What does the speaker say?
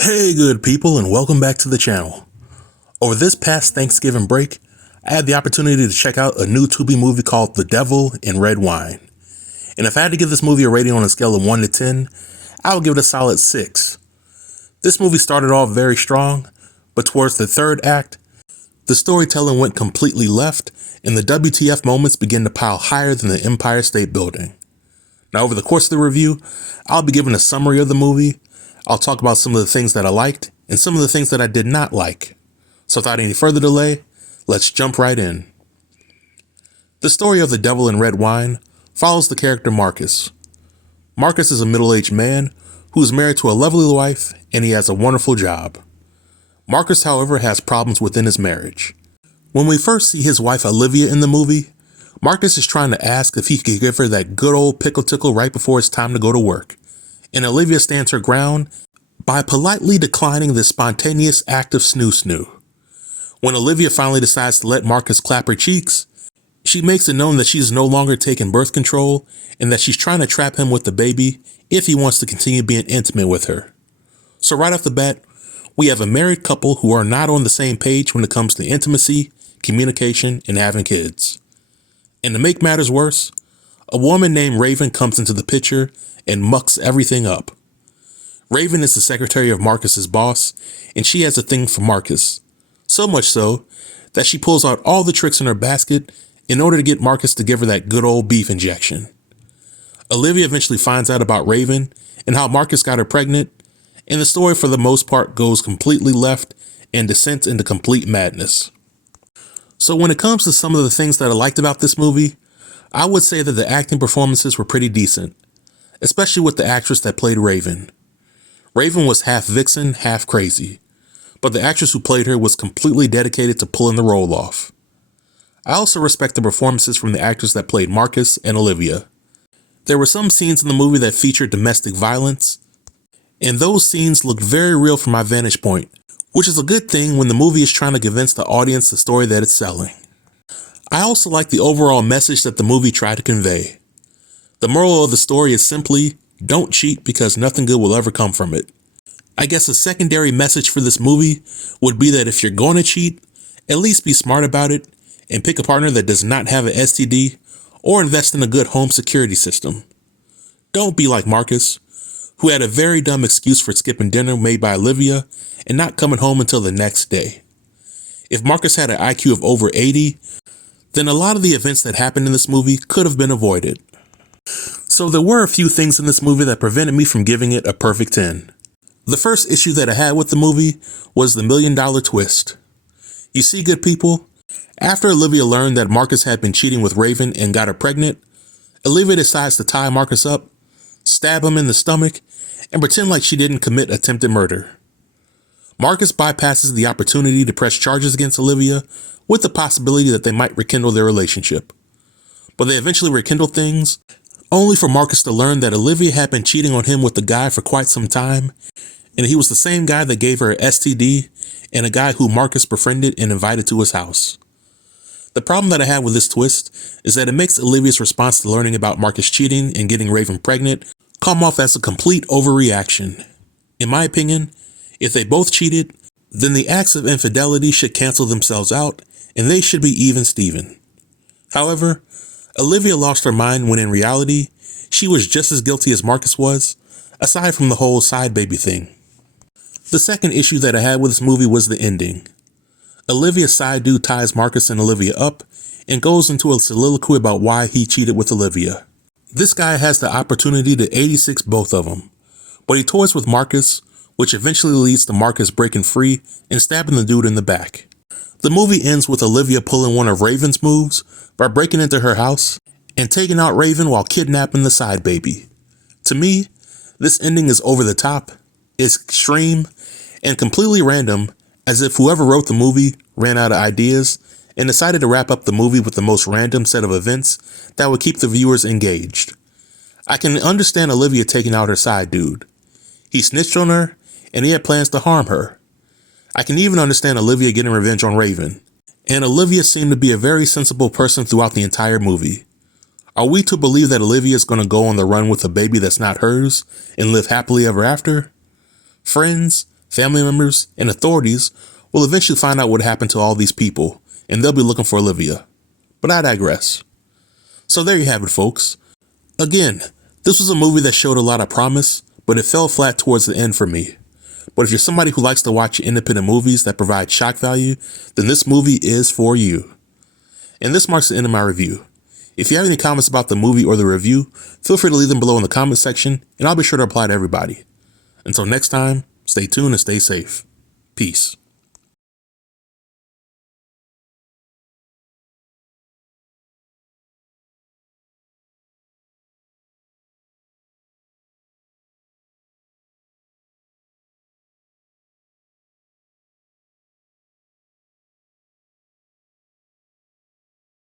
Hey good people, and welcome back to the channel. Over this past Thanksgiving break, I had the opportunity to check out a new Tubi movie called The Devil in Red Wine. And if I had to give this movie a rating on a scale of 1 to 10, I would give it a solid 6. This movie started off very strong, but towards the third act, the storytelling went completely left and the WTF moments began to pile higher than the Empire State Building. Now over the course of the review, I'll be giving a summary of the movie. I'll talk about some of the things that I liked and some of the things that I did not like. So without any further delay, let's jump right in. The story of The Devil in Red Wine follows the character Marcus. Marcus is a middle-aged man who is married to a lovely wife and he has a wonderful job. Marcus, however, has problems within his marriage. When we first see his wife Olivia in the movie, Marcus is trying to ask if he could give her that good old pickle tickle right before it's time to go to work. And Olivia stands her ground by politely declining this spontaneous act of snoo-snoo. When Olivia finally decides to let Marcus clap her cheeks, she makes it known that she's no longer taking birth control and that she's trying to trap him with the baby if he wants to continue being intimate with her. So right off the bat, we have a married couple who are not on the same page when it comes to intimacy, communication, and having kids. And to make matters worse, a woman named Raven comes into the picture and mucks everything up. Raven is the secretary of Marcus's boss, and she has a thing for Marcus. So much so that she pulls out all the tricks in her basket in order to get Marcus to give her that good old beef injection. Olivia eventually finds out about Raven and how Marcus got her pregnant, and the story for the most part goes completely left and descends into complete madness. So when it comes to some of the things that I liked about this movie, I would say that the acting performances were pretty decent, especially with the actress that played Raven. Raven was half vixen, half crazy, but the actress who played her was completely dedicated to pulling the role off. I also respect the performances from the actors that played Marcus and Olivia. There were some scenes in the movie that featured domestic violence, and those scenes looked very real from my vantage point, which is a good thing when the movie is trying to convince the audience the story that it's selling. I also like the overall message that the movie tried to convey. The moral of the story is simply, don't cheat because nothing good will ever come from it. I guess a secondary message for this movie would be that if you're going to cheat, at least be smart about it and pick a partner that does not have an STD or invest in a good home security system. Don't be like Marcus, who had a very dumb excuse for skipping dinner made by Olivia and not coming home until the next day. If Marcus had an IQ of over 80, then a lot of the events that happened in this movie could have been avoided. So there were a few things in this movie that prevented me from giving it a perfect 10. The first issue that I had with the movie was the $1 million twist. You see, good people, after Olivia learned that Marcus had been cheating with Raven and got her pregnant, Olivia decides to tie Marcus up, stab him in the stomach, and pretend like she didn't commit attempted murder. Marcus bypasses the opportunity to press charges against Olivia with the possibility that they might rekindle their relationship. But they eventually rekindle things, only for Marcus to learn that Olivia had been cheating on him with the guy for quite some time, and he was the same guy that gave her an STD and a guy who Marcus befriended and invited to his house. The problem that I have with this twist is that it makes Olivia's response to learning about Marcus cheating and getting Raven pregnant come off as a complete overreaction. In my opinion, if they both cheated, then the acts of infidelity should cancel themselves out and they should be even Steven. However, Olivia lost her mind when in reality, she was just as guilty as Marcus was, aside from the whole side baby thing. The second issue that I had with this movie was the ending. Olivia's side dude ties Marcus and Olivia up and goes into a soliloquy about why he cheated with Olivia. This guy has the opportunity to 86 both of them, but he toys with Marcus, which eventually leads to Marcus breaking free and stabbing the dude in the back. The movie ends with Olivia pulling one of Raven's moves by breaking into her house and taking out Raven while kidnapping the side baby. To me, this ending is over the top, is extreme, and completely random, as if whoever wrote the movie ran out of ideas and decided to wrap up the movie with the most random set of events that would keep the viewers engaged. I can understand Olivia taking out her side dude. He snitched on her and he had plans to harm her. I can even understand Olivia getting revenge on Raven. And Olivia seemed to be a very sensible person throughout the entire movie. Are we to believe that Olivia is going to go on the run with a baby that's not hers and live happily ever after? Friends, family members, and authorities will eventually find out what happened to all these people, and they'll be looking for Olivia. But I digress. So there you have it, folks. Again, this was a movie that showed a lot of promise, but it fell flat towards the end for me. But if you're somebody who likes to watch independent movies that provide shock value, then this movie is for you. And this marks the end of my review. If you have any comments about the movie or the review, feel free to leave them below in the comment section, and I'll be sure to reply to everybody. Until next time, stay tuned and stay safe. Peace.